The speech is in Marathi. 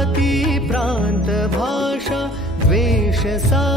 जाती प्रांत भाषा द्वेष सा